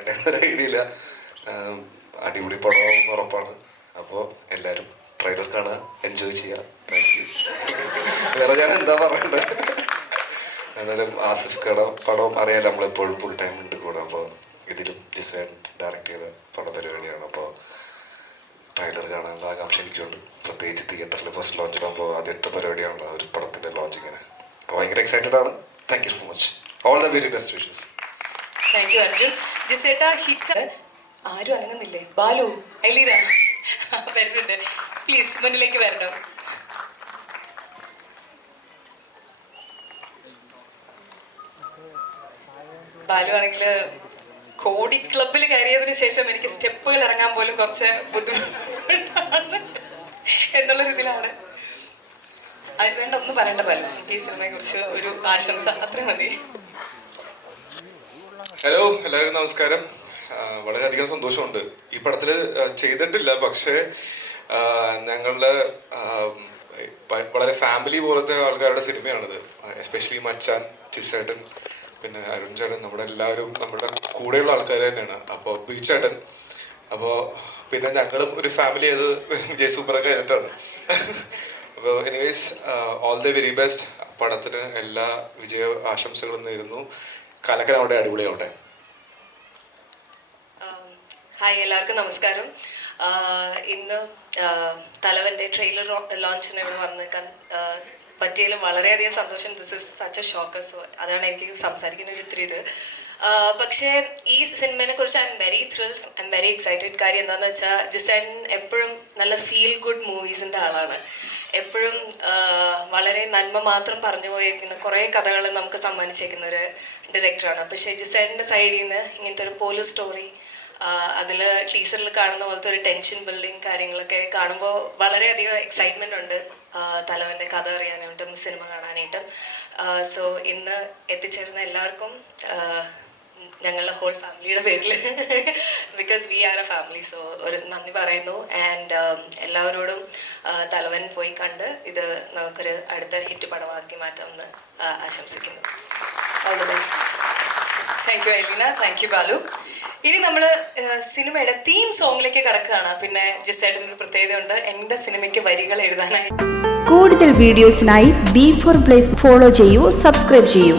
പറയട്ടെ ഒരു ഐഡിയ അടിപൊളി പടം ഉറപ്പാണ്. അപ്പോൾ എല്ലാവരും ട്രെയിലർ കാണുക എൻജോയ് ചെയ്യുക. താങ്ക് യു വേറെ ഞാൻ എന്താ പറയണ്ടത് എന്നാലും ആസിഫ് കട പടം അറിയാലോ നമ്മളെപ്പോഴും ഫുൾ ടൈം ഉണ്ട് കൂടെ. അപ്പോൾ ഇതിലും ഡിസൈൻ ഡയറക്റ്റ് ചെയ്ത പടപരിപാടിയാണ് അപ്പോൾ ട്രെയിലർ കാണാനുള്ള ആകാംക്ഷ എനിക്കുണ്ട്. പ്രത്യേകിച്ച് തിയേറ്ററിൽ ഫസ്റ്റ് ലോഞ്ച് ആകുമ്പോൾ ആദ്യത്തെ പരിപാടിയാണല്ലോ ഒരു പടത്തിന്റെ ലോഞ്ചിങ്ങിന് അപ്പോൾ ഭയങ്കര എക്സൈറ്റഡ് ആണ്. Thank you so much all the very best wishes thank you Arjun. ജിസേട്ട hit ആരും അനങ്ങുന്നില്ലേ? ബാലു ഐലീന വരുന്നുണ്ട്. പ്ലീസ് മുന്നിലേക്ക് വരണം. ബാലു ആണെങ്കിൽ കോടി ക്ലബിൽ കയറിയതിന് ശേഷം എനിക്ക് സ്റ്റെപ്പുകൾ ഇറങ്ങാൻ പോലും കുറച്ച് ബുദ്ധിമുട്ടാണ് എന്നുള്ള രീതിയിലാണ്. അത് വേണ്ട ഒന്നും പറയേണ്ട ബാലു. ഈ സിനിമയെ കുറിച്ച് ഒരു ആശംസ അത്രയും മതി. ഹലോ എല്ലാവരും നമസ്കാരം. വളരെയധികം സന്തോഷമുണ്ട്. ഈ പടത്തിൽ ചെയ്തിട്ടില്ല പക്ഷേ ഞങ്ങളുടെ വളരെ ഫാമിലി പോലത്തെ ആൾക്കാരുടെ സിനിമയാണിത്. എസ്പെഷ്യലി മച്ചാൻ ചിസേട്ടൻ പിന്നെ അരുൺ ചേട്ടൻ നമ്മുടെ എല്ലാവരും നമ്മുടെ കൂടെയുള്ള ആൾക്കാർ തന്നെയാണ്. അപ്പോൾ ബീച്ചേട്ടൻ അപ്പോൾ പിന്നെ ഞങ്ങളും ഒരു ഫാമിലി അത് വിജയ് സൂപ്പറൊക്കെ കഴിഞ്ഞിട്ടാണ്. അപ്പോൾ anyways all the very best പടത്തിന് എല്ലാ വിജയ ആശംസകളും നേരുന്നു. കലക്കൻ അവിടെ അടിപൊളിയാവട്ടെ. ഹായ് എല്ലാവർക്കും നമസ്കാരം. ഇന്ന് തലവന്റെ ട്രെയിലർ ലോഞ്ചിന് ഇവിടെ വന്നേക്കാൻ പറ്റിയതിൽ വളരെയധികം സന്തോഷം. This is such a shock so അതാണ് എനിക്ക് സംസാരിക്കുന്ന ഒരു ഇത്തിരി ഇത്. പക്ഷേ ഈ സിനിമയെ കുറിച്ച് I'm very thrill I'm very excited കാര്യം എന്താണെന്ന് വെച്ചാൽ ജിസൻ എപ്പോഴും നല്ല ഫീൽ ഗുഡ് മൂവീസിന്റെ ആളാണ്. എപ്പോഴും വളരെ നന്മ മാത്രം പറഞ്ഞു പോയിരിക്കുന്ന കുറേ കഥകൾ നമുക്ക് സമ്മാനിച്ചേക്കുന്ന ഒരു ഡയറക്ടറാണ് അപ്പോൾ ഷെജി സാറിന്റെ സൈഡിൽ നിന്ന് ഇങ്ങനത്തെ ഒരു പോലീസ് സ്റ്റോറി അതിൽ ടീച്ചറിൽ കാണുന്ന പോലത്തെ ഒരു ടെൻഷൻ ബിൽഡിങ് കാര്യങ്ങളൊക്കെ കാണുമ്പോൾ വളരെയധികം എക്സൈറ്റ്മെന്റ് ഉണ്ട് തലവന്റെ കഥ അറിയാനായിട്ടും സിനിമ കാണാനായിട്ടും. സോ ഇന്ന് എത്തിച്ചേർന്ന എല്ലാവർക്കും ഞങ്ങളുടെ ഹോൾ ഫാമിലിയുടെ പേരിൽ because we are a family so ഒരു നന്ദി പറയുന്നു. ആൻഡ് എല്ലാവരോടും തലവൻ പോയി കണ്ട് ഇത് നമുക്കൊരു അടുത്ത ഹിറ്റ് പടമാക്കി മാറ്റാമെന്ന് എന്ന് ആശംസിക്കുന്നു. All the best thank you Aileena thank you Balu ഇനി നമ്മൾ സിനിമയുടെ തീം സോങ്ങിലേക്ക് കിടക്കുകയാണ്. പിന്നെ ജിസേട്ടന് ഒരു പ്രത്യേകതയുണ്ട്. എന്റെ സിനിമയ്ക്ക് വരികൾ എഴുതാനായി. കൂടുതൽ വീഡിയോസിനായി ബി ഫോർ പ്ലേസ് ഫോളോ ചെയ്യൂ സബ്സ്ക്രൈബ് ചെയ്യൂ.